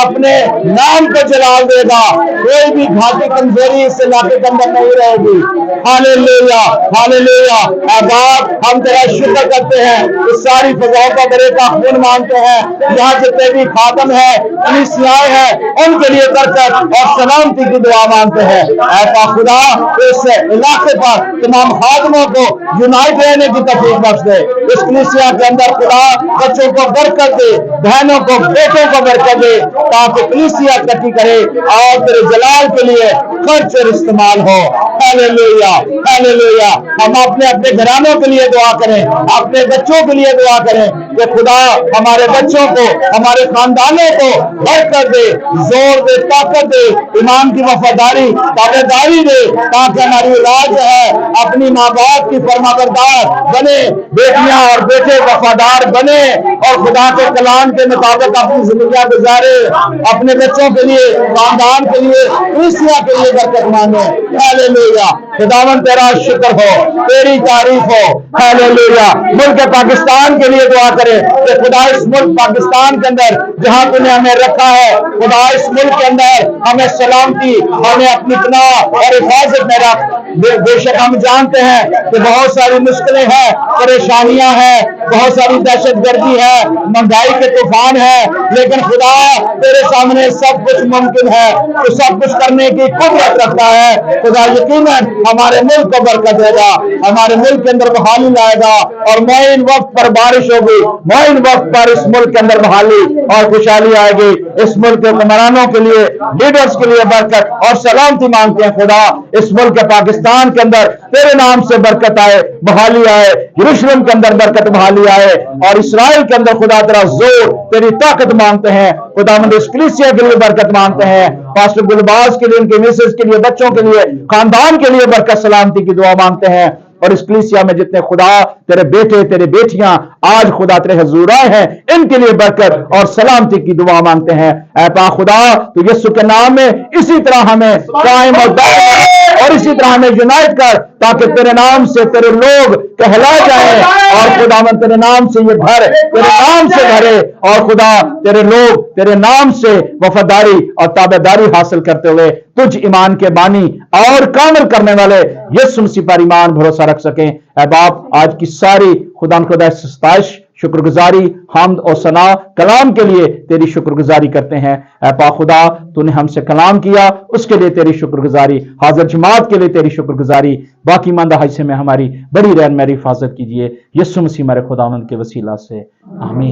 اپنے نام کو جلال دے گا، کوئی بھی گھاٹی کمزوری اس علاقے کے اندر نہیں رہے گی۔ ہاللیلویا ہاللیلویا۔ اے باپ، ہم تیرا شکر کرتے ہیں، اس ساری فضاؤں کا بڑے کا خون مانتے ہیں، یہاں جتنے بھی خادم ہیں، کلیسیائیں ہیں، ان کے لیے برکت اور سلامتی کی دعا مانتے ہیں۔ اے پاک خدا، اس علاقے پر تمام خادموں کو یونائٹ رہنے کی توفیق بخش دے، اس کلیسیا کے اندر خدا بچوں کو برکت دے، بہنوں کو بیٹوں کو برکت دے، تاکہ کلیسیا اکٹھی کرے اور تیرے جلال کے لیے خرچ اور استعمال ہو۔ ہاللیلویا ہاللیلویا۔ ہم اپنے گھرانوں کے لیے دعا کریں، اپنے بچوں کے لیے دعا کریں کہ خدا ہمارے بچوں کو، ہمارے خاندانوں کو برکت دے، زور دے، طاقت دے، ایمان کی وفاداری، تابعداری دے، تاکہ ہماری اولاد جو ہے اپنی ماں باپ کی فرمانبردار بنے، بیٹیاں اور بیٹے وفادار بنے اور خدا کے کلام کے مطابق اپنی زندگیاں گزارے، اپنے بچوں کے لیے، خاندان کے لیے، کلیسیا کے لیے برکت مانگے۔ ہاللیلویا۔ خداوند تیرا شکر ہو، تیری تعریف ہو۔ ہاللیلویا۔ ملک پاکستان کے لیے دعا کرے کہ خدا اس ملک پاکستان کے اندر جہاں تو نے ہمیں رکھا ہے، خدا اس ملک کے اندر ہمیں سلامتی، ہمیں اپنی پناہ اور حفاظت میں رکھ۔ بے شک ہم جانتے ہیں کہ بہت ساری مشکلیں ہیں، پریشانیاں ہیں، بہت ساری دہشت گردی ہے، مہنگائی کے طوفان ہے، لیکن خدا تیرے سامنے سب کچھ ممکن ہے، تو سب کچھ کرنے کی قدرت رکھتا ہے۔ خدا یقیناً ہمارے ملک کو برکت دے گا، ہمارے ملک کے اندر بحالی لائے گا، اور معین وقت پر بارش ہوگی، معین وقت پر اس ملک کے اندر بحالی اور خوشحالی آئے گی۔ اس ملک کے حکمرانوں کے لیے، لیڈرز کے لیے برکت اور سلامتی مانگتے ہیں۔ خدا اس ملک پاکستان کے اندر تیرے نام سے برکت آئے، بحالی آئے، یروشلم کے اندر برکت بحالی آئے، اور اسرائیل کے اندر خدا تیرا زور، تیری طاقت مانگتے ہیں۔ خدا مند اس کلیسیا کے لیے برکت مانگتے ہیں، پاسٹر گلباز کے لیے، ان کے مسز کے لیے، بچوں کے لیے، خاندان کے لیے برکت سلامتی کی دعا مانگتے ہیں۔ اور اس کلیسیا میں جتنے خدا تیرے بیٹے، تیرے بیٹیاں آج خدا تیرے حضور آئے ہیں، ان کے لیے برکت اور سلامتی کی دعا مانگتے ہیں۔ اے پاک خدا، تو یسوع کے نام میں اسی طرح ہمیں قائم اور دائم اور اسی طرح ہمیں یونائٹ کر، تاکہ تیرے نام سے تیرے لوگ کہلائے جائیں، اور خدا من تیرے نام سے یہ گھر تیرے نام سے بھرے، اور خدا تیرے لوگ تیرے نام سے وفاداری اور تابعداری حاصل کرتے ہوئے تجھ ایمان کے بانی اور کامل کرنے والے یسوع مسیح پر ایمان بھروسہ رکھ سکیں۔ اے باپ، آج کی ساری خدا ستائش، شکر گزاری، حمد اور ثنا کلام کے لیے تیری شکر گزاری کرتے ہیں۔ اے پاک خدا، تو نے ہم سے کلام کیا، اس کے لیے تیری شکر گزاری، حاضر جماعت کے لیے تیری شکر گزاری، باقی ماندہ حصے میں ہماری بڑی رحمت حفاظت کیجیے، یسوع مسیح ہمارے خداوند کے وسیلہ سے، آمین۔